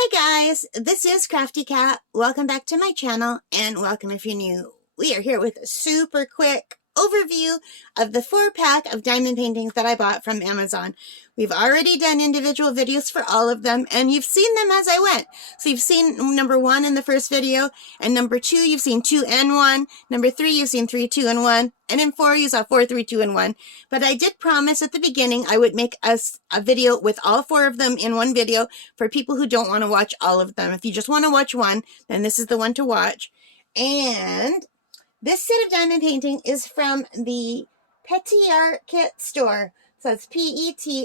Hi guys, this is Crafty Cat. Welcome back to my channel and welcome if you're new. We are here with a super quick overview of the 4-pack of diamond paintings that I bought from Amazon. We've already done individual videos for all of them and you've seen them as I went. So you've seen number 1 in the first video, and number 2 you've seen 2 and 1, number 3 you've seen 3, 2 and 1, and in 4 you saw 4, 3, 2 and 1. But I did promise at the beginning I would make a video with all 4 of them in one video for people who don't want to watch all of them. If you just want to watch one, then this is the one to watch. And this set of diamond painting is from the Petiarkit Kit store. So it's Petiarkit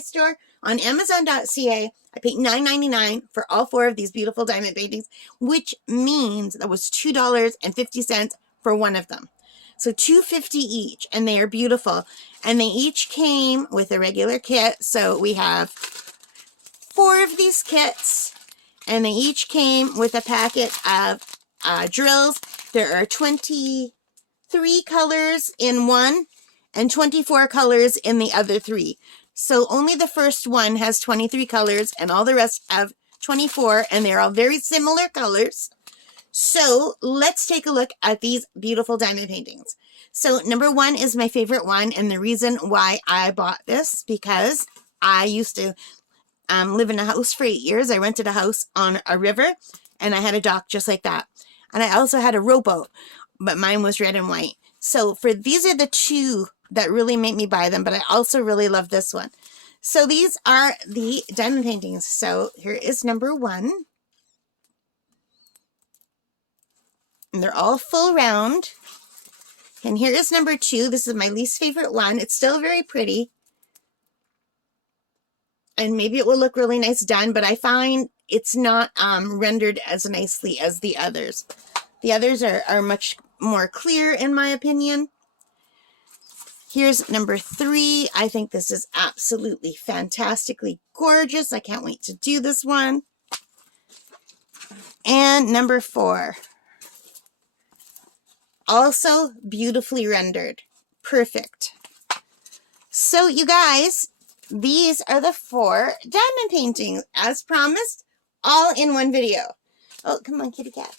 store on Amazon.ca. I paid $9.99 for all 4 of these beautiful diamond paintings, which means that was $2.50 for one of them. So $2.50 each, and they are beautiful. And they each came with a regular kit. So we have 4 of these kits, and they each came with a packet of drills. There are 23 colors in one and 24 colors in the other 3. So only the first one has 23 colors and all the rest have 24, and they're all very similar colors. So let's take a look at these beautiful diamond paintings. So number 1 is my favorite one, and the reason why I bought this, because I used to live in a house for 8 years. I rented a house on a river, and I had a dock just like that. And I also had a rowboat, but mine was red and white. So these are the 2 that really made me buy them, but I also really love this one. So these are the diamond paintings. So here is number 1. And they're all full round. And here is number 2. This is my least favorite one. It's still very pretty. And maybe it will look really nice done, but I find it's not rendered as nicely as the others. The others are much more clear in my opinion. Here's number 3. I think this is absolutely fantastically gorgeous. I can't wait to do this one. And number 4. Also beautifully rendered. Perfect. So you guys, these are the 4 diamond paintings, as promised, all in one video. Oh, come on, kitty cat.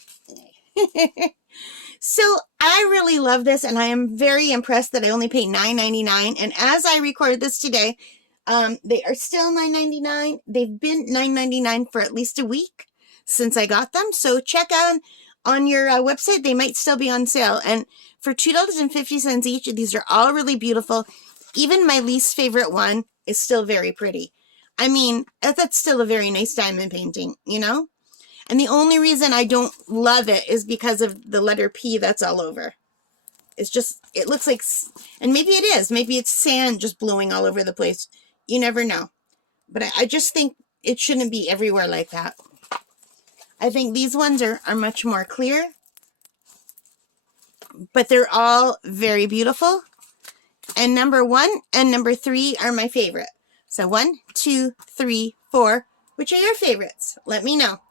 So I really love this, and I am very impressed that I only paid $9.99. And as I record this today, they are still $9.99. They've been $9.99 for at least a week since I got them. So check out on your website. They might still be on sale. And for $2.50 each, these are all really beautiful. Even my least favorite one is still very pretty. I mean, that's still a very nice diamond painting, you know? And the only reason I don't love it is because of the letter P that's all over. It's just, it looks like, and maybe it is. Maybe it's sand just blowing all over the place. You never know. But I just think it shouldn't be everywhere like that. I think these ones are much more clear. But they're all very beautiful. And number 1 and number 3 are my favorite. So 1, 2, 3, 4. Which are your favorites? Let me know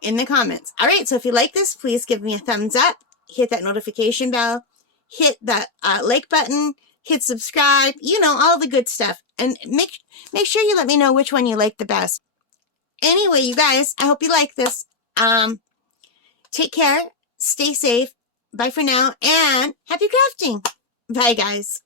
in the comments. All right, so if you like this, please give me a thumbs up. Hit that notification bell. Hit that like button. Hit subscribe. You know, all the good stuff. And make sure you let me know which one you like the best. Anyway, you guys, I hope you like this. Take care. Stay safe. Bye for now. And happy crafting. Bye, guys.